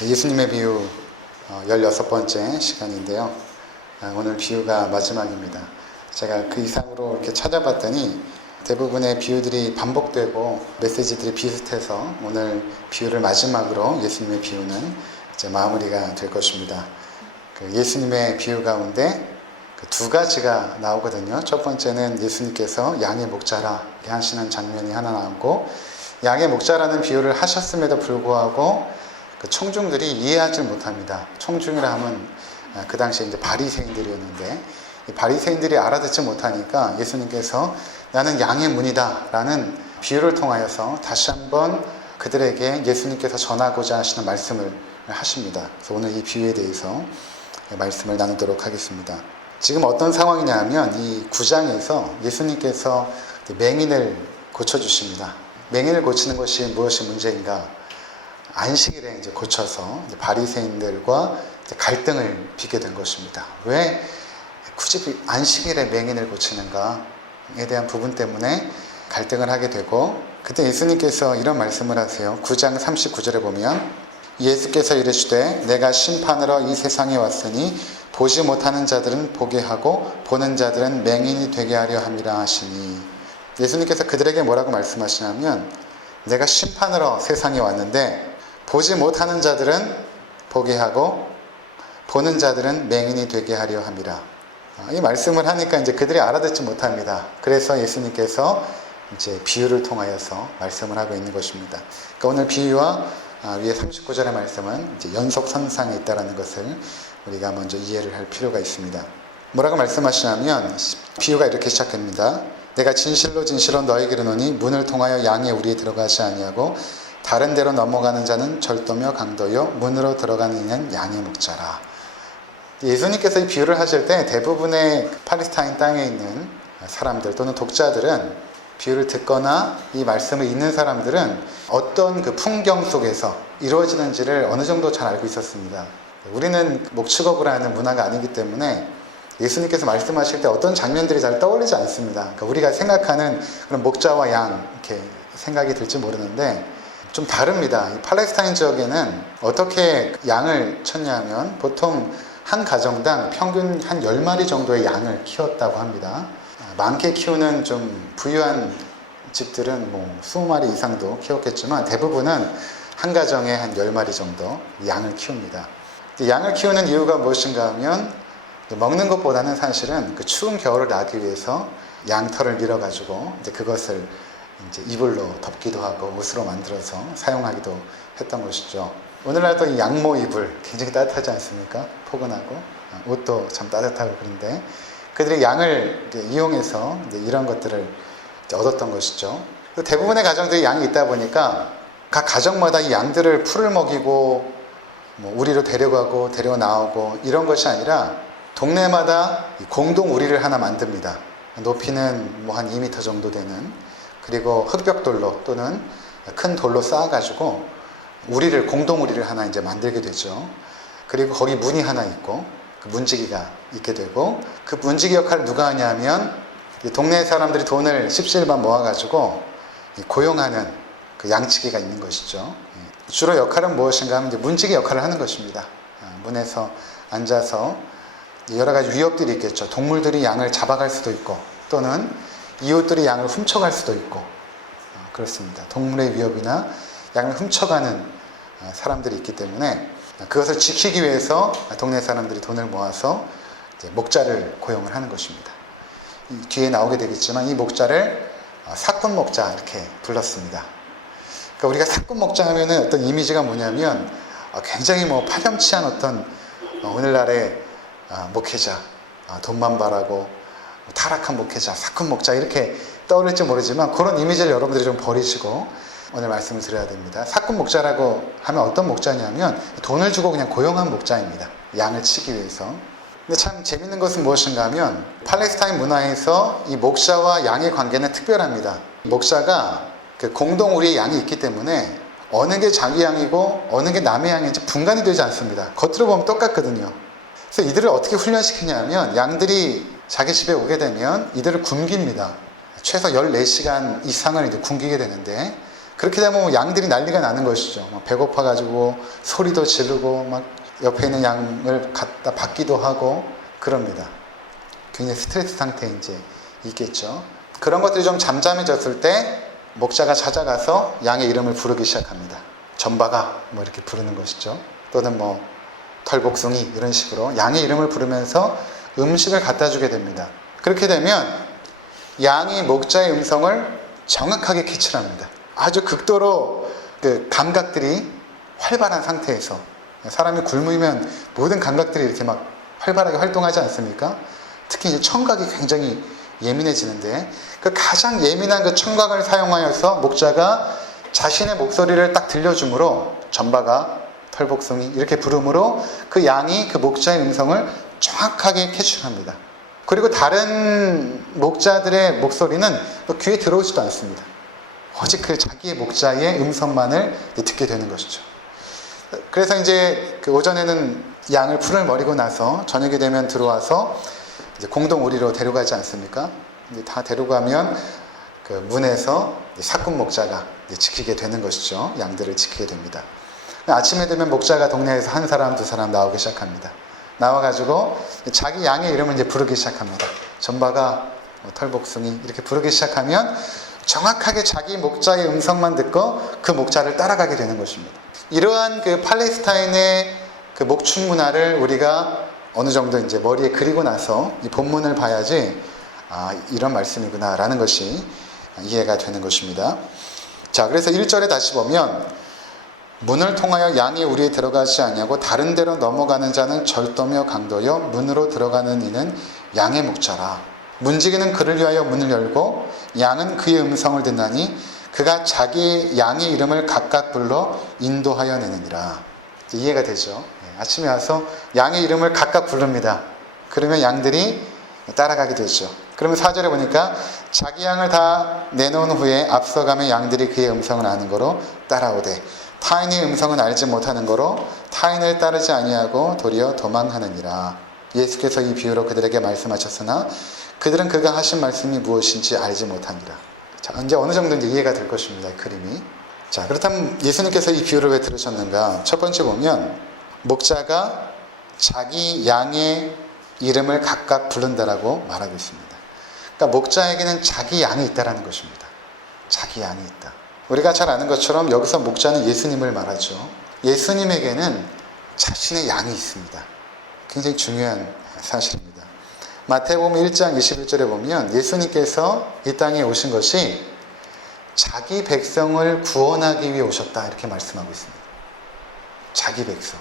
예수님의 비유 16번째 시간인데요. 오늘 비유가 마지막입니다. 제가 그 이상으로 이렇게 찾아봤더니 대부분의 비유들이 반복되고 메시지들이 비슷해서 오늘 비유를 마지막으로 예수님의 비유는 이제 마무리가 될 것입니다. 그 예수님의 비유 가운데 두 가지가 나오거든요. 첫 번째는 예수님께서 양의 목자라 이렇게 하시는 장면이 하나 나오고, 양의 목자라는 비유를 하셨음에도 불구하고 그 청중들이 이해하지 못합니다. 청중이라 하면 그 당시에 이제 바리새인들이었는데, 이 바리새인들이 알아듣지 못하니까 예수님께서 나는 양의 문이다 라는 비유를 통하여서 다시 한번 그들에게 예수님께서 전하고자 하시는 말씀을 하십니다. 그래서 오늘 이 비유에 대해서 말씀을 나누도록 하겠습니다. 지금 어떤 상황이냐 하면 이 9장에서 예수님께서 맹인을 고쳐주십니다. 맹인을 고치는 것이 무엇이 문제인가? 안식일에 이제 고쳐서 바리새인들과 갈등을 빚게 된 것입니다. 왜 굳이 안식일에 맹인을 고치는가에 대한 부분 때문에 갈등을 하게 되고, 그때 예수님께서 이런 말씀을 하세요. 9장 39절에 보면 예수께서 이르시되 내가 심판하러 이 세상에 왔으니 보지 못하는 자들은 보게 하고 보는 자들은 맹인이 되게 하려 함이라 하시니, 예수님께서 그들에게 뭐라고 말씀하시냐면 내가 심판하러 세상에 왔는데 보지 못하는 자들은 보게 하고 보는 자들은 맹인이 되게 하려 함이라. 이 말씀을 하니까 이제 그들이 알아듣지 못합니다. 그래서 예수님께서 이제 비유를 통하여서 말씀을 하고 있는 것입니다. 그러니까 오늘 비유와 위에 39절의 말씀은 이제 연속선상에 있다는 것을 우리가 먼저 이해를 할 필요가 있습니다. 뭐라고 말씀하시냐면 비유가 이렇게 시작합니다. 내가 진실로 진실로 너에게 이르노니 문을 통하여 양의 우리에 들어가지 아니하고 다른 데로 넘어가는 자는 절도며 강도요 문으로 들어가는 이는 양의 목자라. 예수님께서 이 비유를 하실 때 대부분의 팔레스타인 땅에 있는 사람들 또는 독자들은, 비유를 듣거나 이 말씀을 읽는 사람들은 어떤 그 풍경 속에서 이루어지는지를 어느 정도 잘 알고 있었습니다. 우리는 목축업을 하는 문화가 아니기 때문에 예수님께서 말씀하실 때 어떤 장면들이 잘 떠올리지 않습니다. 그러니까 우리가 생각하는 그런 목자와 양 이렇게 생각이 들지 모르는데 좀 다릅니다. 이 팔레스타인 지역에는 어떻게 양을 쳤냐면 보통 한 가정당 평균 한 10마리 정도의 양을 키웠다고 합니다. 많게 키우는 좀 부유한 집들은 뭐 20마리 이상도 키웠겠지만 대부분은 한 가정에 한 10마리 정도 양을 키웁니다. 양을 키우는 이유가 무엇인가 하면 먹는 것보다는 사실은 그 추운 겨울을 나기 위해서 양털을 밀어가지고 이제 그것을 이제 이불로 덮기도 하고 옷으로 만들어서 사용하기도 했던 것이죠. 오늘날도 이 양모 이불 굉장히 따뜻하지 않습니까? 포근하고 옷도 참 따뜻하고 그런데 그들이 양을 이용해서 이제 이런 것들을 이제 얻었던 것이죠. 대부분의 가정들이 양이 있다 보니까 각 가정마다 이 양들을 풀을 먹이고 뭐 우리로 데려가고 데려 나오고 이런 것이 아니라 동네마다 공동 우리를 하나 만듭니다. 높이는 뭐 한 2m 정도 되는, 그리고 흙벽돌로 또는 큰 돌로 쌓아가지고 우리를, 공동 우리를 하나 이제 만들게 되죠. 그리고 거기 문이 하나 있고 그 문지기가 있게 되고, 그 문지기 역할을 누가 하냐면 동네 사람들이 돈을 십시일반 모아가지고 고용하는 그 양치기가 있는 것이죠. 주로 역할은 무엇인가 하면 이제 문지기 역할을 하는 것입니다. 문에서 앉아서 여러 가지 위협들이 있겠죠. 동물들이 양을 잡아갈 수도 있고 또는 이웃들이 양을 훔쳐갈 수도 있고 그렇습니다. 동물의 위협이나 양을 훔쳐가는 사람들이 있기 때문에 그것을 지키기 위해서 동네 사람들이 돈을 모아서 이제 목자를 고용을 하는 것입니다. 뒤에 나오게 되겠지만 이 목자를 사꾼 목자 이렇게 불렀습니다. 그러니까 우리가 사꾼 목자 하면은 어떤 이미지가 뭐냐면 굉장히 뭐 파렴치한 어떤 오늘날의 목회자, 돈만 바라고 타락한 목회자, 사꾼 목자 이렇게 떠오를지 모르지만 그런 이미지를 여러분들이 좀 버리시고 오늘 말씀을 드려야 됩니다. 사꾼 목자라고 하면 어떤 목자냐면 돈을 주고 그냥 고용한 목자입니다. 양을 치기 위해서. 근데 참 재밌는 것은 무엇인가 하면 팔레스타인 문화에서 이 목자와 양의 관계는 특별합니다. 목자가 그 공동 우리의 양이 있기 때문에 어느 게 자기 양이고 어느 게 남의 양인지 분간이 되지 않습니다. 겉으로 보면 똑같거든요. 그래서 이들을 어떻게 훈련시키냐면 양들이 자기 집에 오게 되면 이들을 굶깁니다. 최소 14시간 이상을 이제 굶기게 되는데 그렇게 되면 뭐 양들이 난리가 나는 것이죠. 막 배고파가지고 소리도 지르고 막 옆에 있는 양을 갖다 받기도 하고 그럽니다. 굉장히 스트레스 상태에 이제 있겠죠. 그런 것들이 좀 잠잠해졌을 때 목자가 찾아가서 양의 이름을 부르기 시작합니다. 전바가 뭐 이렇게 부르는 것이죠. 또는 뭐 털복숭이 이런 식으로 양의 이름을 부르면서 음식을 갖다 주게 됩니다. 그렇게 되면 양이 목자의 음성을 정확하게 캐치를 합니다. 아주 극도로 그 감각들이 활발한 상태에서, 사람이 굶으면 모든 감각들이 이렇게 막 활발하게 활동하지 않습니까? 특히 이제 청각이 굉장히 예민해지는데 그 가장 예민한 그 청각을 사용하여서 목자가 자신의 목소리를 딱 들려주므로 전바가 털복숭이 이렇게 부르므로 그 양이 그 목자의 음성을 정확하게 캐치합니다. 그리고 다른 목자들의 목소리는 귀에 들어오지도 않습니다. 오직 그 자기의 목자의 음성만을 듣게 되는 것이죠. 그래서 이제 그 오전에는 양을 풀을 머리고 나서 저녁이 되면 들어와서 이제 공동 우리로 데려가지 않습니까? 이제 다 데려가면 그 문에서 사꾼 목자가 지키게 되는 것이죠. 양들을 지키게 됩니다. 아침에 되면 목자가 동네에서 한 사람, 두 사람 나오기 시작합니다. 나와가지고 자기 양의 이름을 이제 부르기 시작합니다. 전바가, 털복숭이 이렇게 부르기 시작하면 정확하게 자기 목자의 음성만 듣고 그 목자를 따라가게 되는 것입니다. 이러한 그 팔레스타인의 그 목축 문화를 우리가 어느 정도 이제 머리에 그리고 나서 이 본문을 봐야지 이런 말씀이구나 라는 것이 이해가 되는 것입니다. 자, 그래서 1절에 다시 보면 문을 통하여 양이 우리에 들어가지 아니하고 다른 데로 넘어가는 자는 절도며 강도여 문으로 들어가는 이는 양의 목자라. 문지기는 그를 위하여 문을 열고 양은 그의 음성을 듣나니 그가 자기 양의 이름을 각각 불러 인도하여 내느니라. 이해가 되죠? 아침에 와서 양의 이름을 각각 부릅니다. 그러면 양들이 따라가게 되죠. 그러면 4절에 보니까 자기 양을 다 내놓은 후에 앞서가면 양들이 그의 음성을 아는 거로 따라오되 타인의 음성은 알지 못하는 거로 타인을 따르지 아니하고 도리어 도망하느니라. 예수께서 이 비유로 그들에게 말씀하셨으나 그들은 그가 하신 말씀이 무엇인지 알지 못하니라. 자, 이제 어느 정도 이제 이해가 될 것입니다. 그림이. 자, 그렇다면 예수님께서 이 비유를 왜 들으셨는가? 첫 번째 보면 목자가 자기 양의 이름을 각각 부른다라고 말하고 있습니다. 그러니까 목자에게는 자기 양이 있다라는 것입니다. 자기 양이 있다. 우리가 잘 아는 것처럼 여기서 목자는 예수님을 말하죠. 예수님에게는 자신의 양이 있습니다. 굉장히 중요한 사실입니다. 마태복음 1장 21절에 보면 예수님께서 이 땅에 오신 것이 자기 백성을 구원하기 위해 오셨다 이렇게 말씀하고 있습니다. 자기 백성.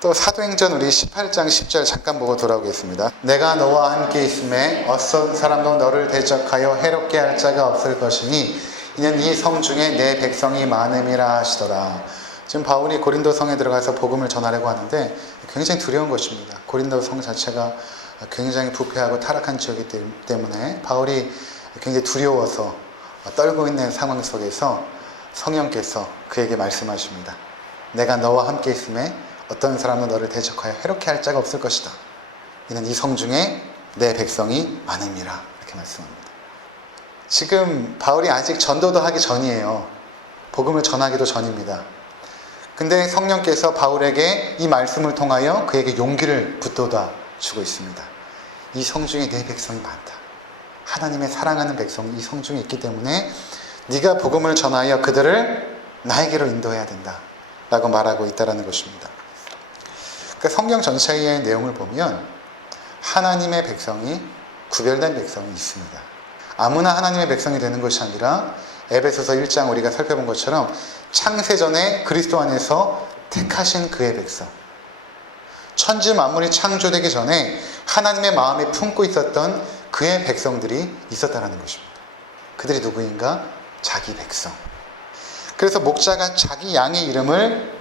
또 사도행전 우리 18장 10절 잠깐 보고 돌아오겠습니다. 내가 너와 함께 있음에 어떤 사람도 너를 대적하여 해롭게 할 자가 없을 것이니 이는 이 성 중에 내 백성이 많음이라 하시더라. 지금 바울이 고린도 성에 들어가서 복음을 전하려고 하는데 굉장히 두려운 것입니다. 고린도 성 자체가 굉장히 부패하고 타락한 지역이기 때문에 바울이 굉장히 두려워서 떨고 있는 상황 속에서 성령께서 그에게 말씀하십니다. 내가 너와 함께 있음에 어떤 사람은 너를 대적하여 해롭게 할 자가 없을 것이다. 이는 이 성 중에 내 백성이 많음이라 이렇게 말씀합니다. 지금 바울이 아직 전도도 하기 전이에요. 복음을 전하기도 전입니다. 근데 성령께서 바울에게 이 말씀을 통하여 그에게 용기를 붙돋아 주고 있습니다. 이 성 중에 내 백성이 많다. 하나님의 사랑하는 백성이 이 성 중에 있기 때문에 네가 복음을 전하여 그들을 나에게로 인도해야 된다 라고 말하고 있다는 것입니다. 그러니까 성경 전체의 내용을 보면 하나님의 백성이 구별된 백성이 있습니다. 아무나 하나님의 백성이 되는 것이 아니라 에베소서 1장 우리가 살펴본 것처럼 창세전에 그리스도 안에서 택하신 그의 백성, 천지 만물이 창조되기 전에 하나님의 마음에 품고 있었던 그의 백성들이 있었다는 것입니다. 그들이 누구인가? 자기 백성. 그래서 목자가 자기 양의 이름을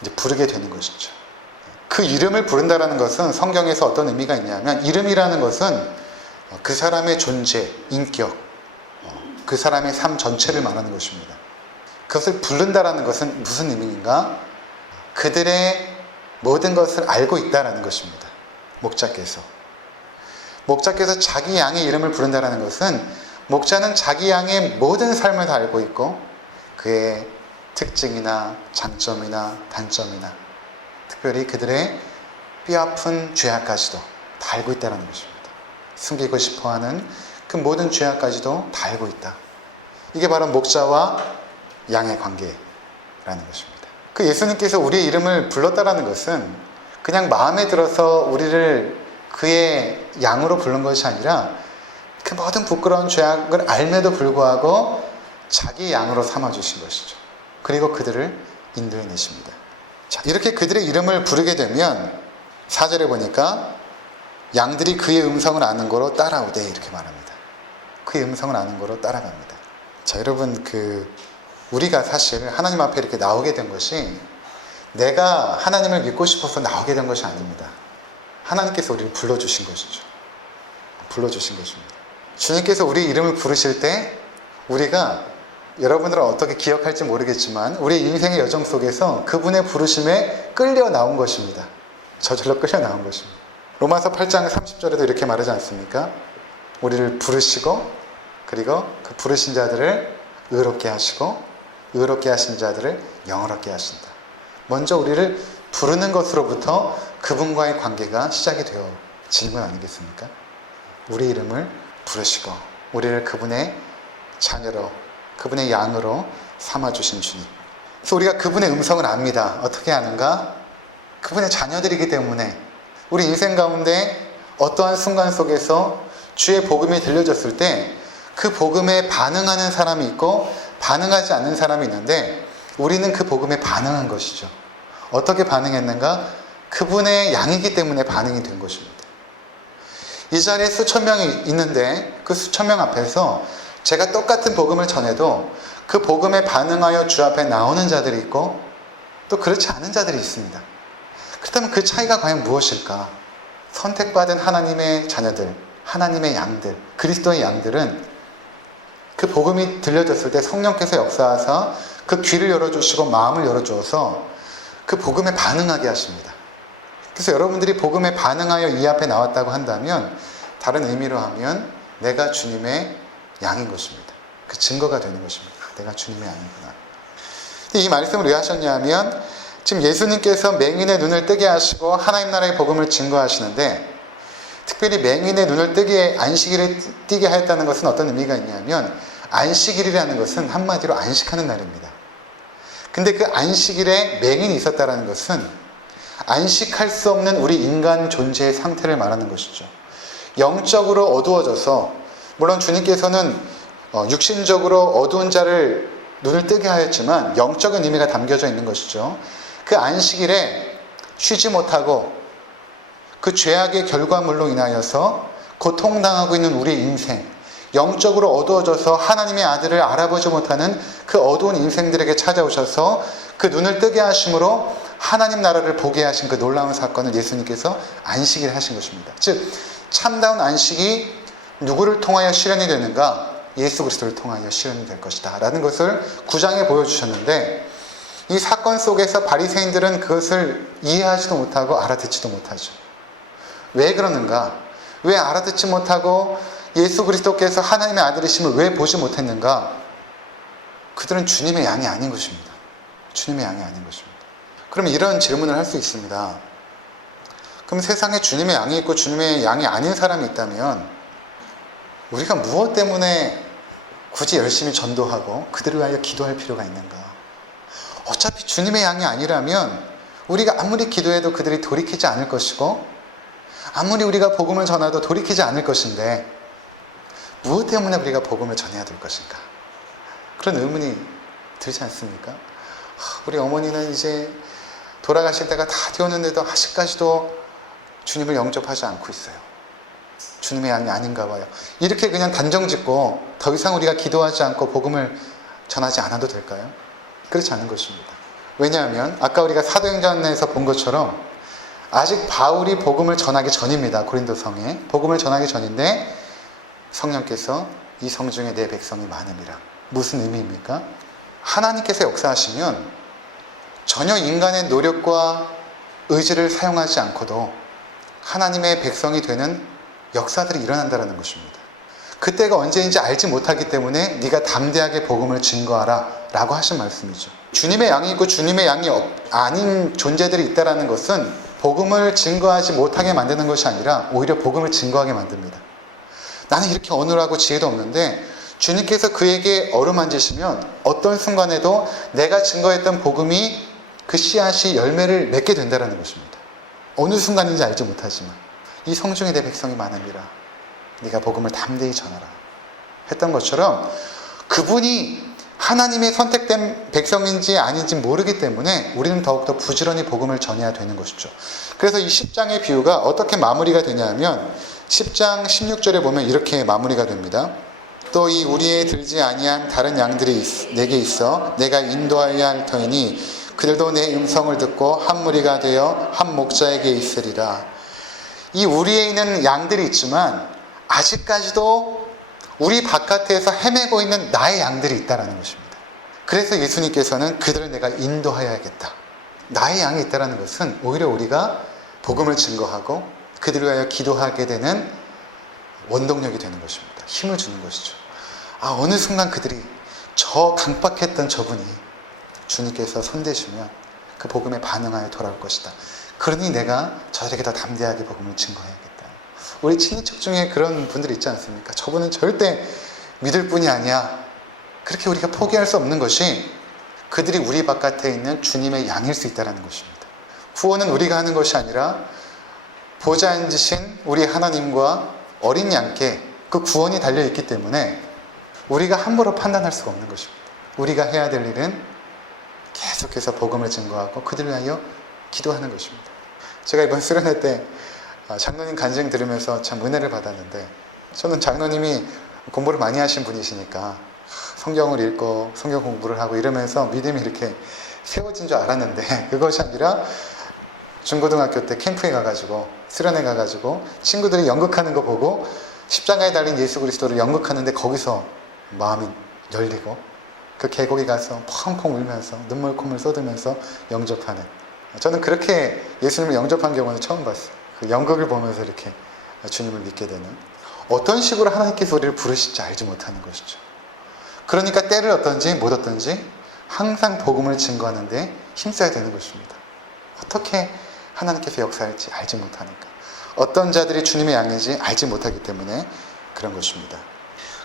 이제 부르게 되는 것이죠. 그 이름을 부른다는 것은 성경에서 어떤 의미가 있냐면 이름이라는 것은 그 사람의 존재, 인격, 그 사람의 삶 전체를 말하는 것입니다. 그것을 부른다는 것은 무슨 의미인가? 그들의 모든 것을 알고 있다는 것입니다. 목자께서 자기 양의 이름을 부른다는 것은 목자는 자기 양의 모든 삶을 다 알고 있고 그의 특징이나 장점이나 단점이나 특별히 그들의 뼈아픈 죄악까지도 다 알고 있다는 것입니다. 숨기고 싶어하는 그 모든 죄악까지도 다 알고 있다. 이게 바로 목자와 양의 관계라는 것입니다. 그 예수님께서 우리의 이름을 불렀다라는 것은 그냥 마음에 들어서 우리를 그의 양으로 부른 것이 아니라 그 모든 부끄러운 죄악을 알매도 불구하고 자기 양으로 삼아주신 것이죠. 그리고 그들을 인도해 내십니다. 자, 이렇게 그들의 이름을 부르게 되면 4절에 보니까 양들이 그의 음성을 아는 거로 따라오되 이렇게 말합니다. 그의 음성을 아는 거로 따라갑니다. 자, 여러분 우리가 사실 하나님 앞에 이렇게 나오게 된 것이 내가 하나님을 믿고 싶어서 나오게 된 것이 아닙니다. 하나님께서 우리를 불러주신 것이죠. 불러주신 것입니다. 주님께서 우리 이름을 부르실 때 우리가 여러분들은 어떻게 기억할지 모르겠지만 우리의 인생의 여정 속에서 그분의 부르심에 끌려 나온 것입니다. 저절로 끌려 나온 것입니다. 로마서 8장 30절에도 이렇게 말하지 않습니까? 우리를 부르시고 그리고 그 부르신 자들을 의롭게 하시고 의롭게 하신 자들을 영원롭게 하신다. 먼저 우리를 부르는 것으로부터 그분과의 관계가 시작이 되어지는 건 아니겠습니까? 우리 이름을 부르시고 우리를 그분의 자녀로 그분의 양으로 삼아주신 주님. 그래서 우리가 그분의 음성을 압니다. 어떻게 아는가? 그분의 자녀들이기 때문에 우리 인생 가운데 어떠한 순간 속에서 주의 복음이 들려졌을 때 그 복음에 반응하는 사람이 있고 반응하지 않는 사람이 있는데 우리는 그 복음에 반응한 것이죠. 어떻게 반응했는가? 그분의 양이기 때문에 반응이 된 것입니다. 이 자리에 수천 명이 있는데 그 수천 명 앞에서 제가 똑같은 복음을 전해도 그 복음에 반응하여 주 앞에 나오는 자들이 있고 또 그렇지 않은 자들이 있습니다. 그렇다면 그 차이가 과연 무엇일까? 선택받은 하나님의 자녀들, 하나님의 양들, 그리스도의 양들은 그 복음이 들려졌을 때 성령께서 역사하사 그 귀를 열어주시고 마음을 열어주어서 그 복음에 반응하게 하십니다. 그래서 여러분들이 복음에 반응하여 이 앞에 나왔다고 한다면 다른 의미로 하면 내가 주님의 양인 것입니다. 그 증거가 되는 것입니다. 내가 주님의 양이구나. 이 말씀을 왜 하셨냐면 지금 예수님께서 맹인의 눈을 뜨게 하시고 하나님 나라의 복음을 증거하시는데 특별히 맹인의 눈을 뜨게 안식일에 띄게 하였다는 것은 어떤 의미가 있냐면 안식일이라는 것은 한마디로 안식하는 날입니다. 근데 그 안식일에 맹인이 있었다는 것은 안식할 수 없는 우리 인간 존재의 상태를 말하는 것이죠. 영적으로 어두워져서 물론 주님께서는 육신적으로 어두운 자를 눈을 뜨게 하였지만 영적인 의미가 담겨져 있는 것이죠. 그 안식일에 쉬지 못하고 그 죄악의 결과물로 인하여서 고통당하고 있는 우리 인생, 영적으로 어두워져서 하나님의 아들을 알아보지 못하는 그 어두운 인생들에게 찾아오셔서 그 눈을 뜨게 하심으로 하나님 나라를 보게 하신 그 놀라운 사건을 예수님께서 안식일에 하신 것입니다. 즉 참다운 안식이 누구를 통하여 실현이 되는가? 예수 그리스도를 통하여 실현이 될 것이다 라는 것을 9장에 보여주셨는데 이 사건 속에서 바리새인들은 그것을 이해하지도 못하고 알아듣지도 못하죠. 왜 그러는가? 왜 알아듣지 못하고 예수 그리스도께서 하나님의 아들이심을 왜 보지 못했는가? 그들은 주님의 양이 아닌 것입니다. 주님의 양이 아닌 것입니다. 그러면 이런 질문을 할 수 있습니다. 그럼 세상에 주님의 양이 있고 주님의 양이 아닌 사람이 있다면 우리가 무엇 때문에 굳이 열심히 전도하고 그들을 위하여 기도할 필요가 있는가? 어차피 주님의 양이 아니라면 우리가 아무리 기도해도 그들이 돌이키지 않을 것이고 아무리 우리가 복음을 전해도 돌이키지 않을 것인데 무엇 때문에 우리가 복음을 전해야 될 것인가? 그런 의문이 들지 않습니까? 우리 어머니는 이제 돌아가실 때가 다 되었는데도 아직까지도 주님을 영접하지 않고 있어요. 주님의 양이 아닌가 봐요. 이렇게 그냥 단정 짓고 더 이상 우리가 기도하지 않고 복음을 전하지 않아도 될까요? 그렇지 않은 것입니다. 왜냐하면 아까 우리가 사도행전에서 본 것처럼 아직 바울이 복음을 전하기 전입니다. 고린도성에 복음을 전하기 전인데 성령께서 이 성 중에 내 백성이 많음이라. 무슨 의미입니까? 하나님께서 역사하시면 전혀 인간의 노력과 의지를 사용하지 않고도 하나님의 백성이 되는 역사들이 일어난다는 것입니다. 그때가 언제인지 알지 못하기 때문에 네가 담대하게 복음을 증거하라 라고 하신 말씀이죠. 주님의 양이 있고 주님의 양이 아닌 존재들이 있다는 것은 복음을 증거하지 못하게 만드는 것이 아니라 오히려 복음을 증거하게 만듭니다. 나는 이렇게 어눌하고 지혜도 없는데 주님께서 그에게 어루만지시면 어떤 순간에도 내가 증거했던 복음이 그 씨앗이 열매를 맺게 된다는 것입니다. 어느 순간인지 알지 못하지만 이 성중에 내 백성이 많음이라 네가 복음을 담대히 전하라 했던 것처럼 그분이 하나님의 선택된 백성인지 아닌지 모르기 때문에 우리는 더욱더 부지런히 복음을 전해야 되는 것이죠. 그래서 이 10장의 비유가 어떻게 마무리가 되냐면 10장 16절에 보면 이렇게 마무리가 됩니다. 또 이 우리에 들지 아니한 다른 양들이 내게 있어 내가 인도하여야 할 터이니 그들도 내 음성을 듣고 한 무리가 되어 한 목자에게 있으리라. 이 우리에 있는 양들이 있지만 아직까지도 우리 바깥에서 헤매고 있는 나의 양들이 있다는 것입니다. 그래서 예수님께서는 그들을 내가 인도하여야겠다. 나의 양이 있다는 것은 오히려 우리가 복음을 증거하고 그들을 위하여 기도하게 되는 원동력이 되는 것입니다. 힘을 주는 것이죠. 어느 순간 그들이 저 강박했던 저분이 주님께서 손대시면 그 복음에 반응하여 돌아올 것이다. 그러니 내가 저들에게 더 담대하게 복음을 증거해야겠다. 우리 친인척 중에 그런 분들이 있지 않습니까? 저분은 절대 믿을 분이 아니야. 그렇게 우리가 포기할 수 없는 것이 그들이 우리 바깥에 있는 주님의 양일 수 있다는 것입니다. 구원은 우리가 하는 것이 아니라 보좌 앉으신 우리 하나님과 어린 양께 그 구원이 달려있기 때문에 우리가 함부로 판단할 수가 없는 것입니다. 우리가 해야 될 일은 계속해서 복음을 증거하고 그들을 위하여 기도하는 것입니다. 제가 이번 수련회 때 장로님 간증 들으면서 참 은혜를 받았는데 저는 장로님이 공부를 많이 하신 분이시니까 성경을 읽고 성경 공부를 하고 이러면서 믿음이 이렇게 세워진 줄 알았는데 그것이 아니라 중고등학교 때 캠프에 가가지고 수련회 가가지고 친구들이 연극하는 거 보고 십자가에 달린 예수 그리스도를 연극하는데 거기서 마음이 열리고 그 계곡에 가서 펑펑 울면서 눈물 콧물 쏟으면서 영접하는, 저는 그렇게 예수님을 영접한 경우는 처음 봤어요. 그 연극을 보면서 이렇게 주님을 믿게 되는, 어떤 식으로 하나님께서 우리를 부르실지 알지 못하는 것이죠. 그러니까 때를 얻든지 못 얻든지 항상 복음을 증거하는 데 힘써야 되는 것입니다. 어떻게 하나님께서 역사할지 알지 못하니까, 어떤 자들이 주님의 양인지 알지 못하기 때문에 그런 것입니다.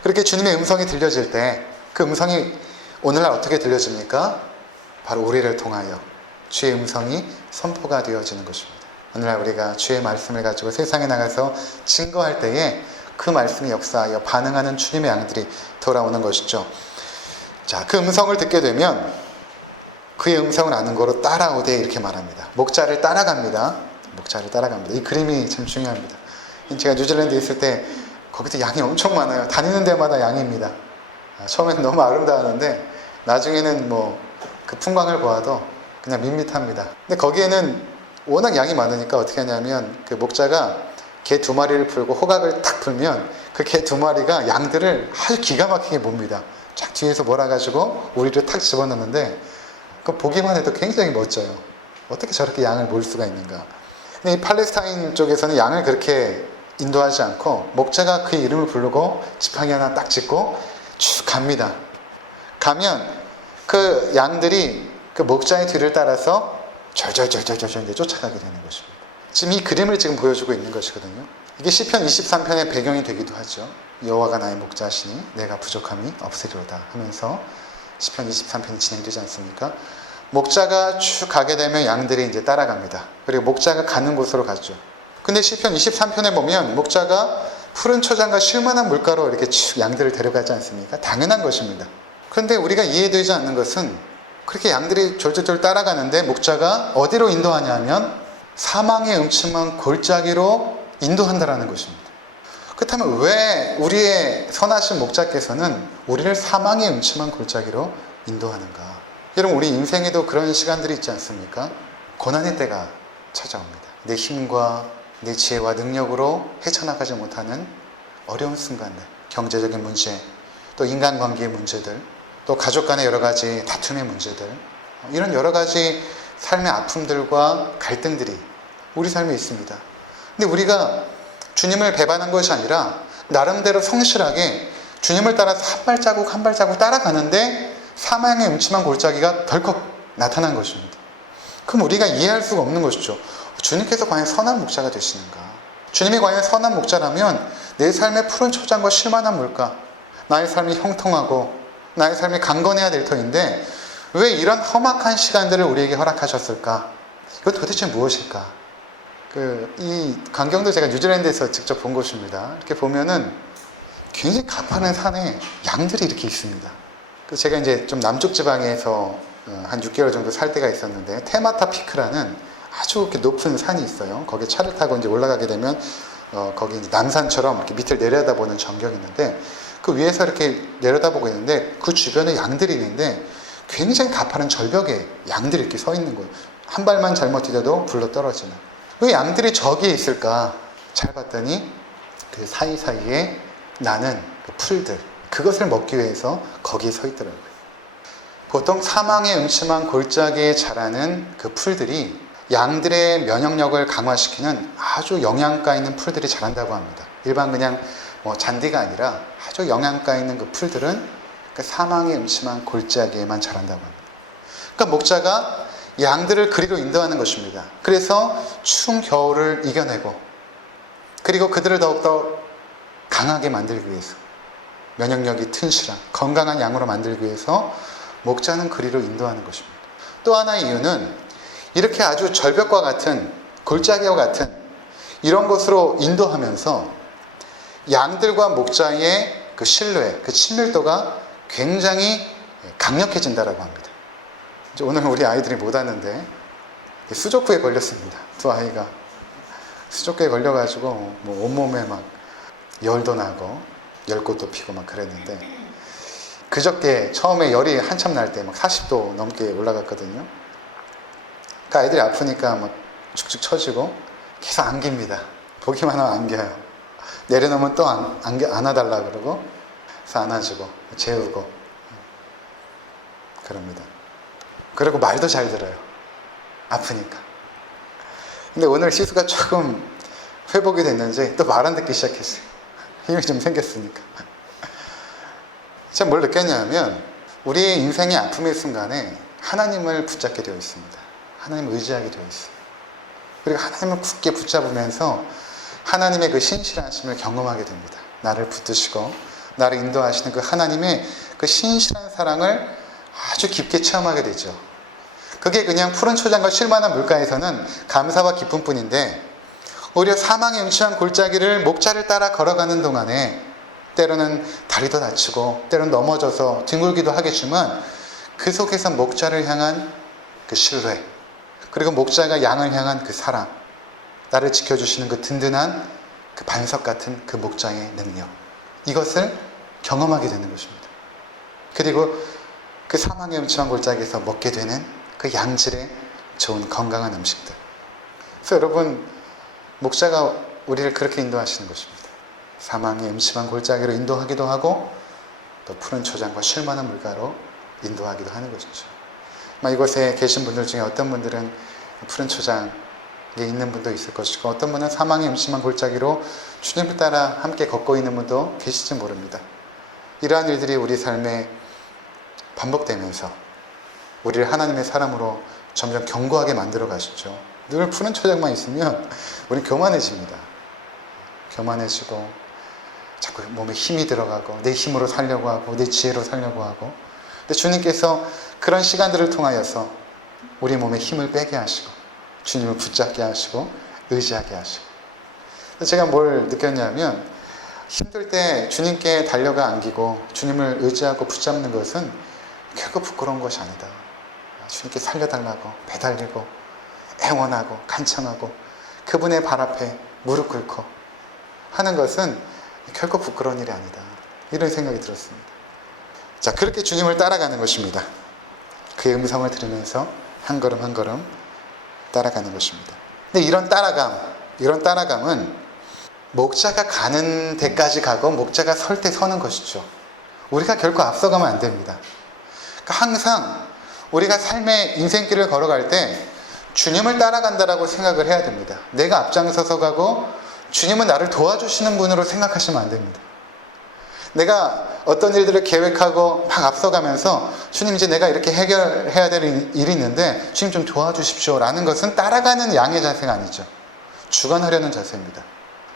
그렇게 주님의 음성이 들려질 때 그 음성이 오늘날 어떻게 들려집니까? 바로 우리를 통하여 주의 음성이 선포가 되어지는 것입니다. 오늘날 우리가 주의 말씀을 가지고 세상에 나가서 증거할 때에 그 말씀이 역사하여 반응하는 주님의 양들이 돌아오는 것이죠. 자, 그 음성을 듣게 되면 그의 음성을 아는 거로 따라오되 이렇게 말합니다. 목자를 따라갑니다. 목자를 따라갑니다. 이 그림이 참 중요합니다. 제가 뉴질랜드에 있을 때 거기도 양이 엄청 많아요. 다니는 데마다 양입니다. 처음에는 너무 아름다웠는데 나중에는 그 풍광을 보아도 그냥 밋밋합니다. 근데 거기에는 워낙 양이 많으니까 어떻게 하냐면 그 목자가 개 2마리를 풀고 호각을 탁 풀면 그 개 2마리가 양들을 아주 기가 막히게 봅니다. 쫙 뒤에서 몰아가지고 우리를 탁 집어넣는데 그 보기만 해도 굉장히 멋져요. 어떻게 저렇게 양을 몰 수가 있는가. 근데 이 팔레스타인 쪽에서는 양을 그렇게 인도하지 않고 목자가 그의 이름을 부르고 지팡이 하나 딱 짚고 쭉 갑니다. 가면 그 양들이 그 목자의 뒤를 따라서 절절절절절 이제 쫓아가게 되는 것입니다. 지금 이 그림을 지금 보여주고 있는 것이거든요. 이게 시편 23편의 배경이 되기도 하죠. 여호와가 나의 목자시니 내가 부족함이 없으리로다 하면서 시편 23편이 진행되지 않습니까? 목자가 쭉 가게 되면 양들이 이제 따라갑니다. 그리고 목자가 가는 곳으로 가죠. 근데 시편 23편에 보면 목자가 푸른 초장과 쉴만한 물가로 이렇게 쭉 양들을 데려가지 않습니까? 당연한 것입니다. 그런데 우리가 이해되지 않는 것은 그렇게 양들이 졸졸졸 따라가는데 목자가 어디로 인도하냐면 사망의 음침한 골짜기로 인도한다라는 것입니다. 그렇다면 왜 우리의 선하신 목자께서는 우리를 사망의 음침한 골짜기로 인도하는가? 여러분, 우리 인생에도 그런 시간들이 있지 않습니까? 고난의 때가 찾아옵니다. 내 힘과 내 지혜와 능력으로 헤쳐나가지 못하는 어려운 순간들, 경제적인 문제, 또 인간관계의 문제들, 또 가족 간의 여러 가지 다툼의 문제들, 이런 여러 가지 삶의 아픔들과 갈등들이 우리 삶에 있습니다. 근데 우리가 주님을 배반한 것이 아니라 나름대로 성실하게 주님을 따라서 한 발자국 한 발자국 따라가는데 사망의 음침한 골짜기가 덜컥 나타난 것입니다. 그럼 우리가 이해할 수가 없는 것이죠. 주님께서 과연 선한 목자가 되시는가? 주님이 과연 선한 목자라면 내 삶의 푸른 초장과 쉴만한 물가, 나의 삶이 형통하고 나의 삶이 강건해야 될 터인데 왜 이런 험악한 시간들을 우리에게 허락하셨을까? 이건 도대체 무엇일까? 이 광경도 제가 뉴질랜드에서 직접 본 곳입니다. 이렇게 보면은 굉장히 가파른 산에 양들이 이렇게 있습니다. 제가 이제 좀 남쪽 지방에서 한 6개월 정도 살 때가 있었는데 테마타 피크라는 아주 이렇게 높은 산이 있어요. 거기에 차를 타고 이제 올라가게 되면 거기 이제 남산처럼 이렇게 밑을 내려다보는 전경이 있는데 그 위에서 이렇게 내려다보고 있는데 그 주변에 양들이 있는데 굉장히 가파른 절벽에 양들이 이렇게 서 있는 거예요. 한 발만 잘못 디뎌도 굴러 떨어지는. 왜 양들이 저기에 있을까? 잘 봤더니 그 사이사이에 나는 그 풀들, 그것을 먹기 위해서 거기에 서 있더라고요. 보통 사망의 음침한 골짜기에 자라는 그 풀들이 양들의 면역력을 강화시키는 아주 영양가 있는 풀들이 자란다고 합니다. 일반 그냥 잔디가 아니라 아주 영양가 있는 그 풀들은 그 사망의 음침한 골짜기에만 자란다고 합니다. 그러니까 목자가 양들을 그리로 인도하는 것입니다. 그래서 추운 겨울을 이겨내고 그리고 그들을 더욱더 강하게 만들기 위해서 면역력이 튼실한 건강한 양으로 만들기 위해서 목자는 그리로 인도하는 것입니다. 또 하나의 이유는 이렇게 아주 절벽과 같은 골짜기와 같은 이런 곳으로 인도하면서 양들과 목자의 그 신뢰, 그 친밀도가 굉장히 강력해진다라고 합니다. 이제 오늘 우리 아이들이 못 왔는데 수족구에 걸렸습니다. 두 아이가 수족구에 걸려가지고 온몸에 막 열도 나고 열꽃도 피고 막 그랬는데 그저께 처음에 열이 한참 날 때 막 40도 넘게 올라갔거든요. 그 아이들이 아프니까 막 축축 처지고 계속 안깁니다. 보기만 하면 안겨요. 내려놓으면 또 안아달라 그러고 그래서 안아주고 재우고 그럽니다. 그리고 말도 잘 들어요. 아프니까. 근데 오늘 시수가 조금 회복이 됐는지 또 말 안 듣기 시작했어요. 힘이 좀 생겼으니까. 제가 뭘 느꼈냐면 우리의 인생의 아픔의 순간에 하나님을 붙잡게 되어 있습니다. 하나님을 의지하게 되어 있어요. 그리고 하나님을 굳게 붙잡으면서 하나님의 그 신실하심을 경험하게 됩니다. 나를 붙드시고 나를 인도하시는 그 하나님의 그 신실한 사랑을 아주 깊게 체험하게 되죠. 그게 그냥 푸른 초장과 쉴만한 물가에서는 감사와 기쁨뿐인데 오히려 사망의 음침한 골짜기를 목자를 따라 걸어가는 동안에 때로는 다리도 다치고 때로는 넘어져서 뒹굴기도 하겠지만 그 속에서 목자를 향한 그 신뢰 그리고 목자가 양을 향한 그 사랑 나를 지켜주시는 그 든든한 그 반석 같은 그 목자의 능력 이것을 경험하게 되는 것입니다. 그리고 그 사망의 음침한 골짜기에서 먹게 되는 그 양질의 좋은 건강한 음식들. 그래서 여러분 목자가 우리를 그렇게 인도하시는 것입니다. 사망의 음침한 골짜기로 인도하기도 하고 또 푸른 초장과 쉴만한 물가로 인도하기도 하는 것이죠. 이곳에 계신 분들 중에 어떤 분들은 푸른 초장에 있는 분도 있을 것이고 어떤 분은 사망의 음침한 골짜기로 주님을 따라 함께 걷고 있는 분도 계실지 모릅니다. 이러한 일들이 우리 삶에 반복되면서 우리를 하나님의 사람으로 점점 견고하게 만들어 가시죠. 늘 푸른 초장만 있으면 우리는 교만해집니다. 교만해지고 자꾸 몸에 힘이 들어가고 내 힘으로 살려고 하고 내 지혜로 살려고 하고 근데 주님께서 그런 시간들을 통하여서 우리 몸에 힘을 빼게 하시고 주님을 붙잡게 하시고 의지하게 하시고 제가 뭘 느꼈냐면 힘들 때 주님께 달려가 안기고 주님을 의지하고 붙잡는 것은 결코 부끄러운 것이 아니다. 주님께 살려달라고 배달리고 애원하고 간청하고 그분의 발 앞에 무릎 꿇고 하는 것은 결코 부끄러운 일이 아니다. 이런 생각이 들었습니다. 자, 그렇게 주님을 따라가는 것입니다. 그의 음성을 들으면서 한 걸음 한 걸음 따라가는 것입니다. 근데 이런 따라감은 목자가 가는 데까지 가고 목자가 설 때 서는 것이죠. 우리가 결코 앞서가면 안 됩니다. 그러니까 항상 우리가 삶의 인생길을 걸어갈 때 주님을 따라간다라고 생각을 해야 됩니다. 내가 앞장서서 가고 주님은 나를 도와주시는 분으로 생각하시면 안 됩니다. 내가 어떤 일들을 계획하고 막 앞서가면서 주님 이제 내가 이렇게 해결해야 될 일이 있는데 주님 좀 도와주십시오 라는 것은 따라가는 양의 자세가 아니죠. 주관하려는 자세입니다.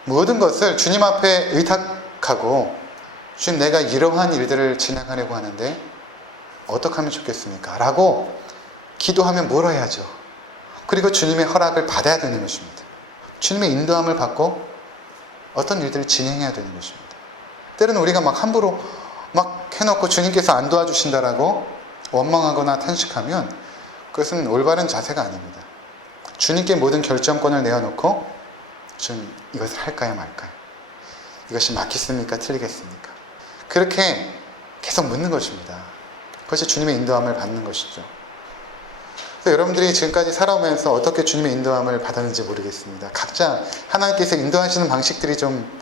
모든 것을 주님 앞에 의탁하고 주님 내가 이러한 일들을 진행하려고 하는데 어떻게 하면 좋겠습니까? 라고 기도하면 물어야죠. 그리고 주님의 허락을 받아야 되는 것입니다. 주님의 인도함을 받고 어떤 일들을 진행해야 되는 것입니다. 때로는 우리가 막 함부로 막 해놓고 주님께서 안 도와주신다라고 원망하거나 탄식하면 그것은 올바른 자세가 아닙니다. 주님께 모든 결정권을 내어놓고 주님 이것을 할까요 말까요? 이것이 맞겠습니까? 틀리겠습니까? 그렇게 계속 묻는 것입니다. 그것이 주님의 인도함을 받는 것이죠. 그래서 여러분들이 지금까지 살아오면서 어떻게 주님의 인도함을 받았는지 모르겠습니다. 각자 하나님께서 인도하시는 방식들이 좀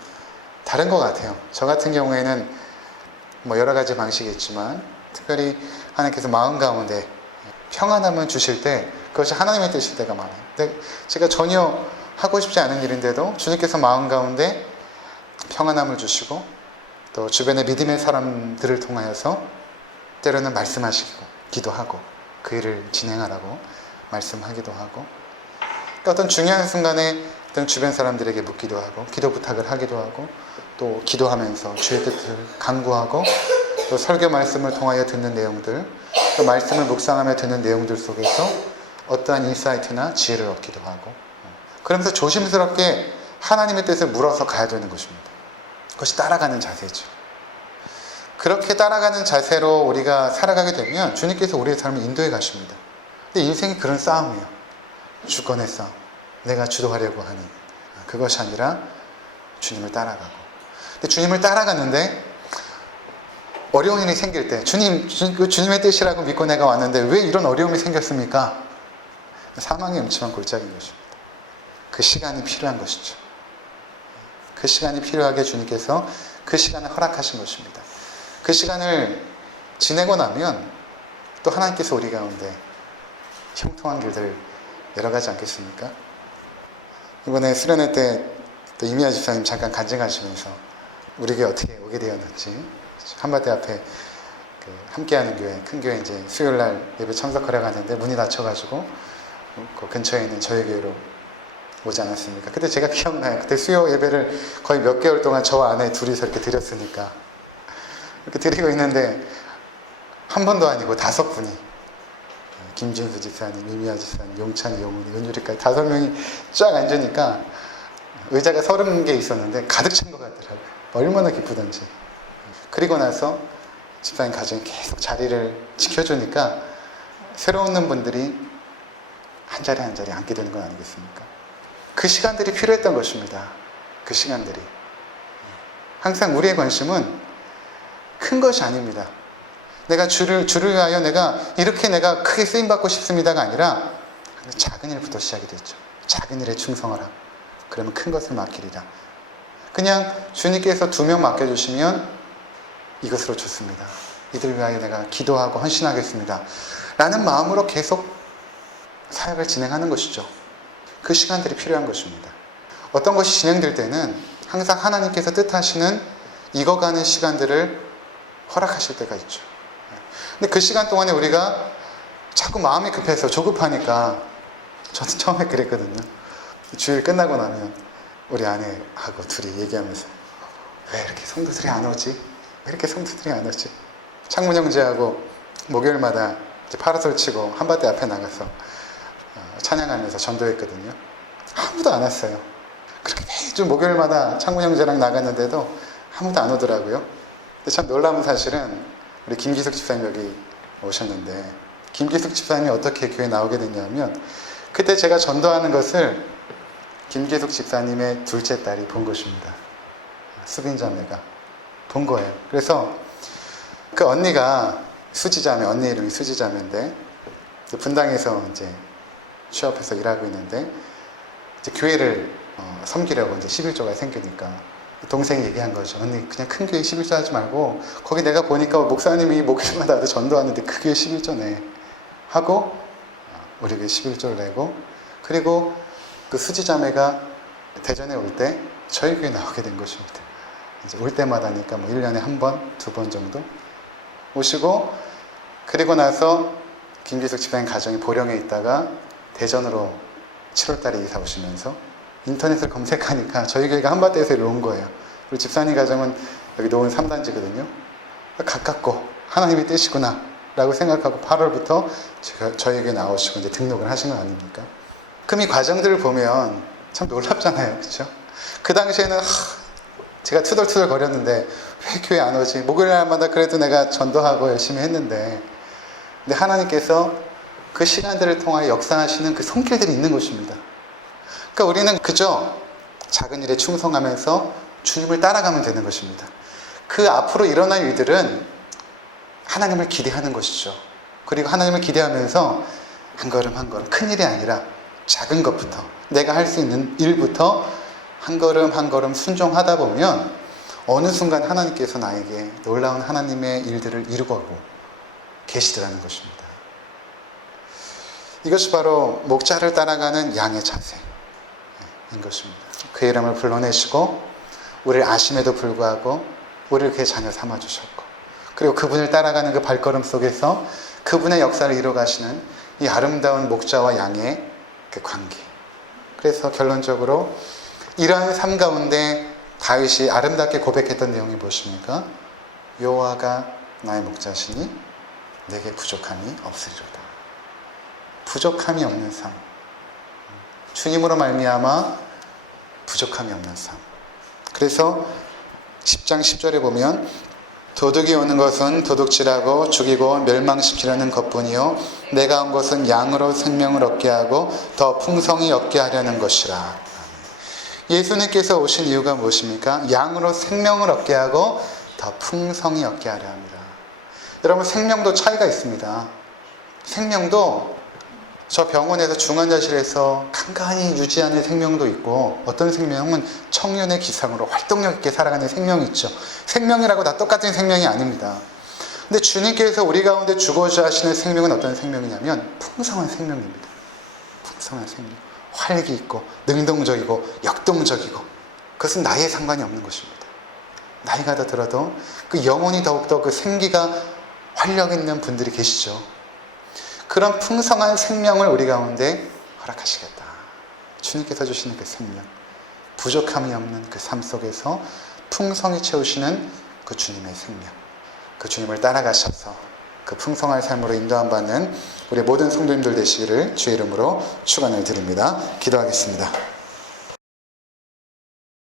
다른 것 같아요. 저 같은 경우에는 뭐 여러 가지 방식이 있지만 특별히 하나님께서 마음 가운데 평안함을 주실 때 그것이 하나님의 뜻일 때가 많아요. 근데 제가 전혀 하고 싶지 않은 일인데도 주님께서 마음 가운데 평안함을 주시고 또 주변의 믿음의 사람들을 통하여서 때로는 말씀하시고 기도하고 그 일을 진행하라고 말씀하기도 하고 그러니까 어떤 중요한 순간에 어떤 주변 사람들에게 묻기도 하고 기도 부탁을 하기도 하고 또 기도하면서 주의 뜻을 간구하고 또 설교 말씀을 통하여 듣는 내용들 또 말씀을 묵상하며 듣는 내용들 속에서 어떠한 인사이트나 지혜를 얻기도 하고 그러면서 조심스럽게 하나님의 뜻을 물어서 가야 되는 것입니다. 그것이 따라가는 자세죠. 그렇게 따라가는 자세로 우리가 살아가게 되면 주님께서 우리의 삶을 인도해 가십니다. 근데 인생이 그런 싸움이에요. 주권의 싸움. 내가 주도하려고 하는 그것이 아니라 주님을 따라가고 근데 주님을 따라가는데 어려운 일이 생길 때 주님의 뜻이라고 믿고 내가 왔는데 왜 이런 어려움이 생겼습니까? 사망의 음침한 골짜기인 것입니다. 그 시간이 필요한 것이죠. 그 시간이 필요하게 주님께서 그 시간을 허락하신 것입니다. 그 시간을 지내고 나면 또 하나님께서 우리 가운데 형통한 길들을 열어가지 않겠습니까? 이번에 수련회 때 또 이미아 집사님 잠깐 간증하시면서 우리에게 어떻게 오게 되었는지 한마디 앞에 함께하는 교회, 큰 교회 이제 수요일날 예배 참석하려고 하는데 문이 닫혀가지고 그 근처에 있는 저희 교회로 오지 않았습니까? 그때 제가 기억나요. 그때 수요 예배를 거의 몇 개월 동안 저와 아내 둘이서 이렇게 드렸으니까 이렇게 드리고 있는데 한 번도 아니고 5분이 김진수 집사님, 이미아 집사님, 용찬이, 용훈이, 은유리까지 5명이 쫙 앉으니까 의자가 30개 있었는데 가득 찬 것 같더라고요. 얼마나 기쁘던지. 그리고 나서 집사님 가정이 계속 자리를 지켜주니까 새로 오는 분들이 한 자리 한 자리 앉게 되는 건 아니겠습니까? 그 시간들이 필요했던 것입니다. 그 시간들이. 항상 우리의 관심은 큰 것이 아닙니다. 내가 주를 위하여 내가 크게 쓰임받고 싶습니다가 아니라 작은 일부터 시작이 됐죠. 작은 일에 충성하라. 그러면 큰 것을 맡기리라. 그냥 주님께서 2명 맡겨주시면 이것으로 좋습니다. 이들 위하여 내가 기도하고 헌신하겠습니다. 라는 마음으로 계속 사역을 진행하는 것이죠. 그 시간들이 필요한 것입니다. 어떤 것이 진행될 때는 항상 하나님께서 뜻하시는 익어가는 시간들을 허락하실 때가 있죠. 근데 그 시간 동안에 우리가 자꾸 마음이 급해서 조급하니까 저도 처음에 그랬거든요. 주일 끝나고 나면 우리 아내하고 둘이 얘기하면서 왜 이렇게 성도들이 안 오지? 왜 이렇게 성도들이 안 오지? 창문 형제하고 목요일마다 파라솔 치고 한바대 앞에 나가서 찬양하면서 전도했거든요. 아무도 안 왔어요. 그렇게 매주 목요일마다 창문 형제랑 나갔는데도 아무도 안 오더라고요. 근데 참 놀라운 사실은 우리 김기숙 집사님 여기 오셨는데 김기숙 집사님이 어떻게 교회에 나오게 됐냐면 그때 제가 전도하는 것을 김기숙 집사님의 둘째 딸이 본 것입니다. 수빈 자매가 본 거예요. 그래서 그 언니가 수지자매, 언니 이름이 수지자매인데 분당에서 이제 취업해서 일하고 있는데 이제 교회를 섬기려고 이제 11조가 생기니까 동생이 얘기한 거죠. 언니 그냥 큰 교회 11조 하지 말고 거기 내가 보니까 목사님이 목요일마다 전도하는데 그 교회 11조 내 하고 우리 교회 11조를 내고 그리고 그 수지자매가 대전에 올 때 저희 교회에 나오게 된 것입니다. 이제 올 때마다니까 뭐 1년에 한 번, 두 번 정도 오시고, 그리고 나서 김기숙 집사님 가정이 보령에 있다가 대전으로 7월달에 이사 오시면서 인터넷을 검색하니까 저희 교회가 한밭대에서 온 거예요. 그리고 집사님 가정은 여기 노원 3단지거든요. 가깝고 하나님의 뜻이구나 라고 생각하고 8월부터 저희 교회 나오시고 이제 등록을 하신 건 아닙니까? 그럼 이 과정들을 보면 참 놀랍잖아요. 그렇죠? 그 당시에는 제가 투덜투덜 거렸는데 왜 교회 안 오지? 목요일 날마다 그래도 내가 전도하고 열심히 했는데, 근데 하나님께서 그 시간들을 통하여 역사하시는 그 손길들이 있는 것입니다. 그러니까 우리는 그저 작은 일에 충성하면서 주님을 따라가면 되는 것입니다. 그 앞으로 일어날 일들은 하나님을 기대하는 것이죠. 그리고 하나님을 기대하면서 한 걸음 한 걸음, 큰 일이 아니라 작은 것부터, 내가 할 수 있는 일부터 한 걸음 한 걸음 순종하다 보면 어느 순간 하나님께서 나에게 놀라운 하나님의 일들을 이루고 계시더라는 것입니다. 이것이 바로 목자를 따라가는 양의 자세인 것입니다. 그의 이름을 불러내시고 우리를 아심에도 불구하고 우리를 그의 자녀 삼아주셨고, 그리고 그분을 따라가는 그 발걸음 속에서 그분의 역사를 이루어가시는 이 아름다운 목자와 양의 그 관계. 그래서 결론적으로 이러한 삶 가운데 다윗이 아름답게 고백했던 내용이 무엇입니까? 여호와가 나의 목자시니 내게 부족함이 없으리로다. 부족함이 없는 삶. 주님으로 말미암아 부족함이 없는 삶. 그래서 10장 10절에 보면 도둑이 오는 것은 도둑질하고 죽이고 멸망시키려는 것뿐이요 내가 온 것은 양으로 생명을 얻게 하고 더 풍성히 얻게 하려는 것이라. 예수님께서 오신 이유가 무엇입니까? 양으로 생명을 얻게 하고 더 풍성히 얻게 하려 합니다. 여러분, 생명도 차이가 있습니다. 생명도 저 병원에서 중환자실에서 간간히 유지하는 생명도 있고, 어떤 생명은 청년의 기상으로 활동력 있게 살아가는 생명이 있죠. 생명이라고 다 똑같은 생명이 아닙니다. 근데 주님께서 우리 가운데 주고자 하시는 생명은 어떤 생명이냐면 풍성한 생명입니다. 풍성한 생명. 활기 있고 능동적이고 역동적이고, 그것은 나이에 상관이 없는 것입니다. 나이가 더 들어도 그 영혼이 더욱더 그 생기가 활력 있는 분들이 계시죠. 그런 풍성한 생명을 우리 가운데 허락하시겠다. 주님께서 주시는 그 생명, 부족함이 없는 그 삶 속에서 풍성히 채우시는 그 주님의 생명, 그 주님을 따라가셔서 그 풍성한 삶으로 인도함 받는 우리 모든 성도님들 되시기를 주의 이름으로 축원을 드립니다. 기도하겠습니다.